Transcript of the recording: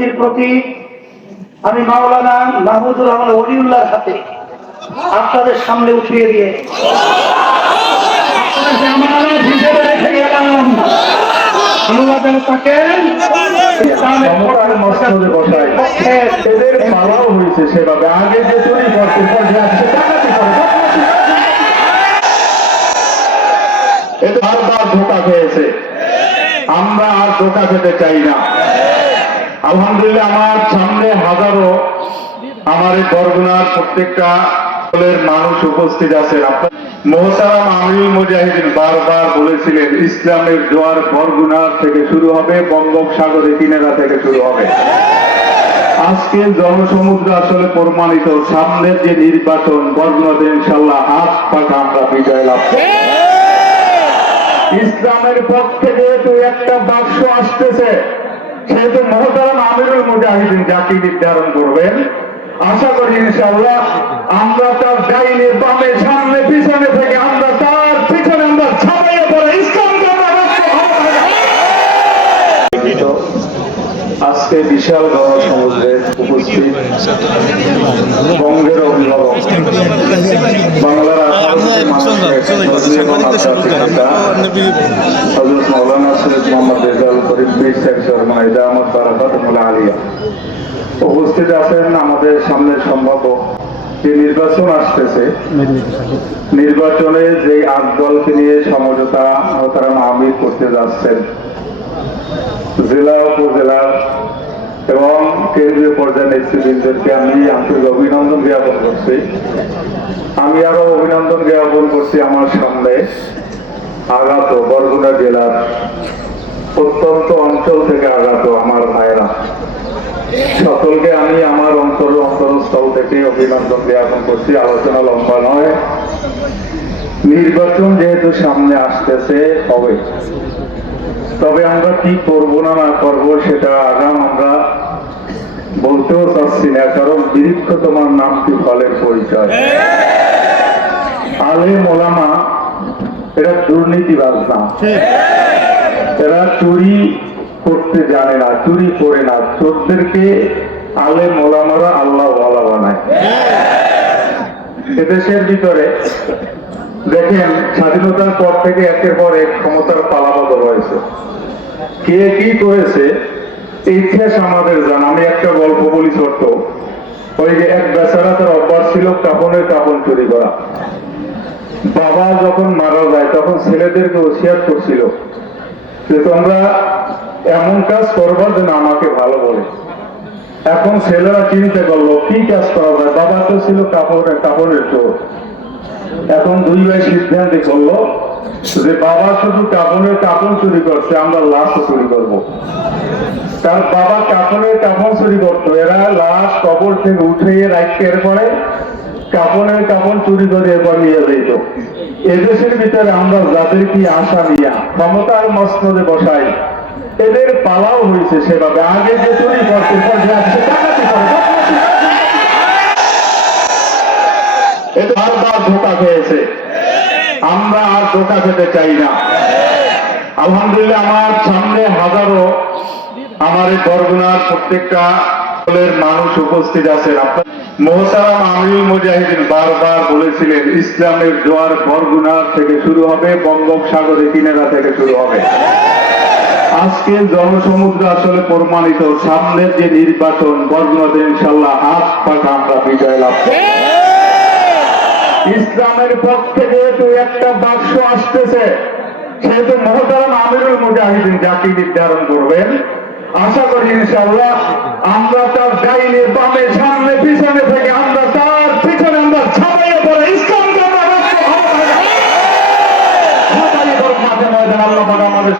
মুক্তির প্রতীক আমি মাওলানা মাহমুদুর রহমান অলিউল্লাহর হাতে আপনাদের সামনে উঠিয়ে দিয়ে সেভাবে। আগে যে করতে আসছে বারবার ধোকা খেয়েছে। আমরা আর ধোকা খেতে চাই না। আলহামদুলিল্লাহ আমার সামনে হাজারো আমার এই বরগুনার প্রত্যেকটা দলের মানুষ উপস্থিত আছেন। আপনার মোহতারাম আমিরুল মুজাহিদিন বারবার বলেছিলেন ইসলামের জোয়ার বরগুনার থেকে শুরু হবে বঙ্গোপসাগরে কিনারা থেকে শুরু হবে। আজকে জনসমুদ্র আসলে প্রমাণিত সামনের যে নির্বাচন বরগুনাতে ইনশাল্লাহ হাত পাকা আমরা বিজয় লাভ। ইসলামের পক্ষে যেহেতু একটা বাক্স আসতেছে। সেহেতু মহতারাম আমিরুল মুজাহিদিন যাকে নির্ধারণ করবেন আশা করি ইনশাল্লাহ আমরা তার ডাইনে বামে সামনে পিছনে থেকে আমরা তার পিছনে আমরা ছাপাইয়ে পড়ে করব। আজকে বিশাল সমুদ্রে উপস্থিত বঙ্গের অভিভাবক বাংলার উপস্থিত আছেন আমাদের সামনে সম্ভাব্য যে নির্বাচন আসতেছে। নির্বাচনে যে আট দলকে নিয়ে সমঝোতা তারা আমির করতে যাচ্ছেন, জেলা উপজেলা এবং কেন্দ্রীয় পর্যায়ের নেতৃবৃন্দকে আমি আন্তরিক অভিনন্দন জ্ঞাপন করছি। আমি আরও অভিনন্দন জ্ঞাপন করছি আমার সামনে আগাত বরগুনা জেলার প্রত্যন্ত অঞ্চল থেকে আগত আমার ভাইরা সকলকে আমি আমার অন্তর অন্তরস্থল থেকে অভিনন্দন জ্ঞাপন করছি। আলোচনা লম্বা নয়। নির্বাচন যেহেতু সামনে আসতেছে, হবে। তবে আমরা কি করব না না করব সেটা আগাম আমরা বলতেও চাচ্ছি না, কারণ বিরিক্ষ তোমার নামটি ফলের পরিচয়। আলে মোলামা এরা দুর্নীতিবাজ না। এরা চুরি করতে জানে না, চুরি করে না। চোরদেরকে আলে মোলামারা আল্লাহ ওয়ালা বানায়। এদেশের ভিতরে দেখেন, স্বাধীনতার পর থেকে একের পর এক ক্ষমতার পালাবদল হয়েছে। কে কি করেছে? ইতিহাস আমাদের জান। আমি একটা গল্প বলি ছোট্ট। ওই যে এক বেচারা তার অভ্যাস ছিল কাপনের কাপন চুরি করা। বাবা যখন মারা যায়, তখন ছেলেদেরকে ওসিয়াত করছিল যে, তোমরা এমন কাজ করবা যেন আমাকে ভালো বলে। এখন ছেলেরা চিন্তা করল, কি কাজ করা যায়? বাবা তো ছিল কাপড়ের কাপড়ের চোর। এখন দুই ভাই সিদ্ধান্ত করল যে, বাবা শুধু কাপড়ের কাপড় চুরি করছে, আমরা লাশও চুরি করব। তার বাবা কাপড়ের কাপড় চুরি করতো, এরা লাশ কবর থেকে উঠে রাখতে পরে কাপড়ের কাপড় চুরি করে এরপর নিয়ে যেত এদেশের ভিতরে আমরা যাদের কি আশা নিয়া ক্ষমতার মস্তদে বসাই, এদের পালাও হয়েছে সেভাবে। আগে যে চুরি করতে আমরা আর ধোকা খেতে চাই না। আলহামদুলিল্লাহ, আমার সামনে হাজারো আমার এই বরগুনার প্রত্যেকটা দলের মানুষ উপস্থিত আছেন। মোহতারাম আমিরুল মুজাহিদিন বারবার বলেছিলেন, ইসলামের জোয়ার বরগুনার থেকে শুরু হবে, বঙ্গোপসাগরে কিনারা থেকে শুরু হবে। আজকে জনসমুদ্র আসলে প্রমাণিত, সামনের যে নির্বাচন বরগুনাতে ইনশাল্লাহ হাত পাকা আমরা বিজয় লাভ। ইসলামের পক্ষে যেহেতু একটা বাক্স আসতেছে, সেহেতু মহতারাম আমিরুল মুজাহিদিন যাকে নির্ধারণ করবেন। আশা করি ইনশাল্লাহ আমরা তার ডাইনে বামে, সামনে, পিছনে থেকে আমরা তার পিছনে আমরা ছাপাইয়ে পড়ে ইসলাম মাঠে আল্লাহ আমাদের